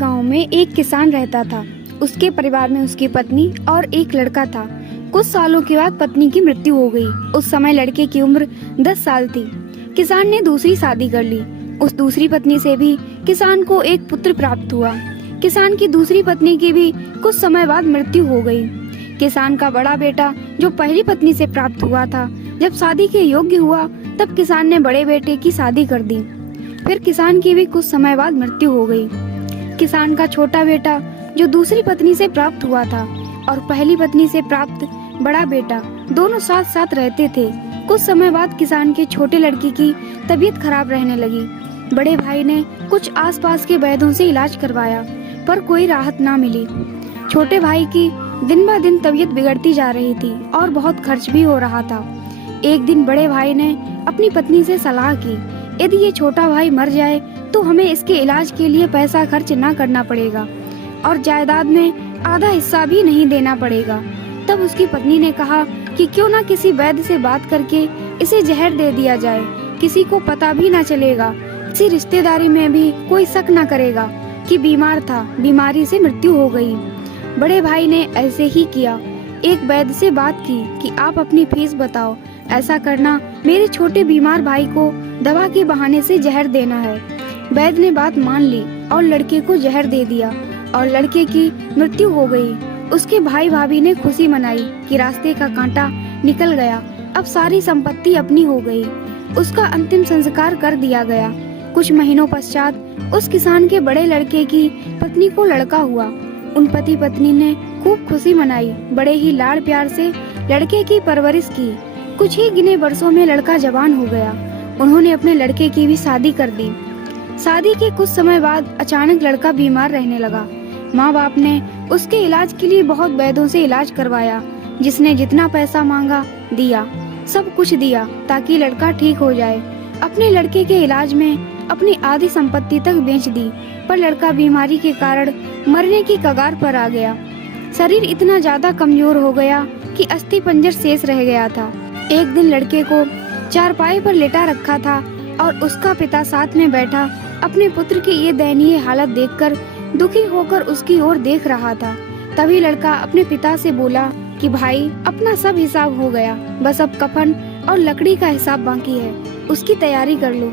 गांव में एक किसान रहता था। उसके परिवार में उसकी पत्नी और एक लड़का था। कुछ सालों के बाद पत्नी की मृत्यु हो गई। उस समय लड़के की उम्र 10 साल थी। किसान ने दूसरी शादी कर ली। उस दूसरी पत्नी से भी किसान को एक पुत्र प्राप्त हुआ। किसान की दूसरी पत्नी की भी कुछ समय बाद मृत्यु हो गई। किसान का बड़ा बेटा जो पहली पत्नी से प्राप्त हुआ था, जब शादी के योग्य हुआ तब किसान ने बड़े बेटे की शादी कर दी। फिर किसान की भी कुछ समय बाद मृत्यु हो गई। किसान का छोटा बेटा जो दूसरी पत्नी से प्राप्त हुआ था और पहली पत्नी से प्राप्त बड़ा बेटा दोनों साथ साथ रहते थे। कुछ समय बाद किसान के छोटे लड़के की तबीयत खराब रहने लगी। बड़े भाई ने कुछ आसपास के वैद्यों से इलाज करवाया पर कोई राहत ना मिली। छोटे भाई की दिन ब दिन तबीयत बिगड़ती जा रही थी और बहुत खर्च भी हो रहा था। एक दिन बड़े भाई ने अपनी पत्नी से सलाह की, यदि ये छोटा भाई मर जाए तो हमें इसके इलाज के लिए पैसा खर्च ना करना पड़ेगा और जायदाद में आधा हिस्सा भी नहीं देना पड़ेगा। तब उसकी पत्नी ने कहा कि क्यों ना किसी वैद्य से बात करके इसे जहर दे दिया जाए, किसी को पता भी ना चलेगा, किसी रिश्तेदारी में भी कोई शक ना करेगा कि बीमार था, बीमारी से मृत्यु हो गई। बड़े भाई ने ऐसे ही किया। एक वैद्य से बात की कि आप अपनी फीस बताओ, ऐसा करना मेरे छोटे बीमार भाई को दवा के बहाने से जहर देना है। वैद्य ने बात मान ली और लड़के को जहर दे दिया और लड़के की मृत्यु हो गई। उसके भाई भाभी ने खुशी मनाई कि रास्ते का कांटा निकल गया, अब सारी संपत्ति अपनी हो गई। उसका अंतिम संस्कार कर दिया गया। कुछ महीनों पश्चात उस किसान के बड़े लड़के की पत्नी को लड़का हुआ। उन पति पत्नी ने खूब खुशी मनाई, बड़े ही लाड़ प्यार से लड़के की परवरिश की। कुछ ही गिने वर्षों में लड़का जवान हो गया। उन्होंने अपने लड़के की भी शादी कर दी। शादी के कुछ समय बाद अचानक लड़का बीमार रहने लगा। माँ बाप ने उसके इलाज के लिए बहुत वैद्यों से इलाज करवाया। जिसने जितना पैसा मांगा दिया, सब कुछ दिया ताकि लड़का ठीक हो जाए। अपने लड़के के इलाज में अपनी आधी संपत्ति तक बेच दी, पर लड़का बीमारी के कारण मरने की कगार पर आ गया। शरीर इतना ज्यादा कमजोर हो गया कि अस्थि पंजर शेष रह गया था। एक दिन लड़के को चारपाई पर लेटा रखा था और उसका पिता साथ में बैठा अपने पुत्र की ये दयनीय हालत देखकर दुखी होकर उसकी ओर देख रहा था। तभी लड़का अपने पिता से बोला कि भाई, अपना सब हिसाब हो गया, बस अब कफन और लकड़ी का हिसाब बाकी है, उसकी तैयारी कर लो।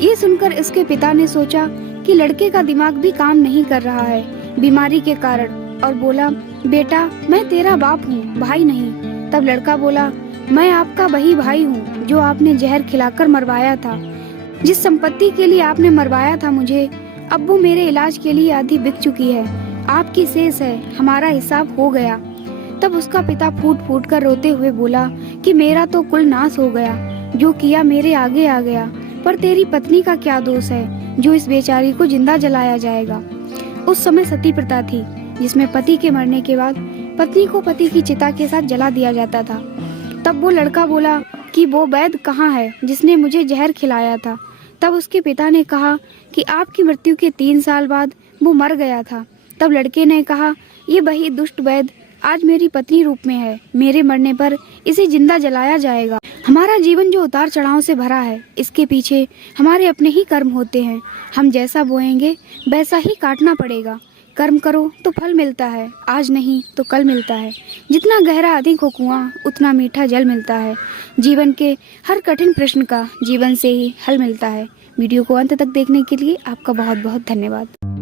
ये सुनकर इसके पिता ने सोचा कि लड़के का दिमाग भी काम नहीं कर रहा है बीमारी के कारण, और बोला, बेटा मैं तेरा बाप हूँ, भाई नहीं। तब लड़का बोला, मैं आपका वही भाई हूँ जो आपने जहर खिलाकर मरवाया था। जिस संपत्ति के लिए आपने मरवाया था मुझे, अब वो मेरे इलाज के लिए आधी बिक चुकी है, आपकी शेष है, हमारा हिसाब हो गया। तब उसका पिता फूट फूट कर रोते हुए बोला कि मेरा तो कुल नाश हो गया, जो किया मेरे आगे आ गया, पर तेरी पत्नी का क्या दोष है जो इस बेचारी को जिंदा जलाया जाएगा। उस समय सती प्रथा थी, जिसमें पति के मरने के बाद पत्नी को पति की चिता के साथ जला दिया जाता था। तब वो लड़का बोला कि वो वैद्य कहाँ है जिसने मुझे जहर खिलाया था। तब उसके पिता ने कहा कि आपकी मृत्यु के 3 साल बाद वो मर गया था। तब लड़के ने कहा, ये वही दुष्ट वैद्य आज मेरी पत्नी रूप में है, मेरे मरने पर इसे जिंदा जलाया जाएगा। हमारा जीवन जो उतार चढ़ाव से भरा है, इसके पीछे हमारे अपने ही कर्म होते हैं। हम जैसा बोएंगे वैसा ही काटना पड़ेगा। कर्म करो तो फल मिलता है, आज नहीं तो कल मिलता है। जितना गहरा अधिक हो कुआं, उतना मीठा जल मिलता है। जीवन के हर कठिन प्रश्न का जीवन से ही हल मिलता है। वीडियो को अंत तक देखने के लिए आपका बहुत बहुत धन्यवाद।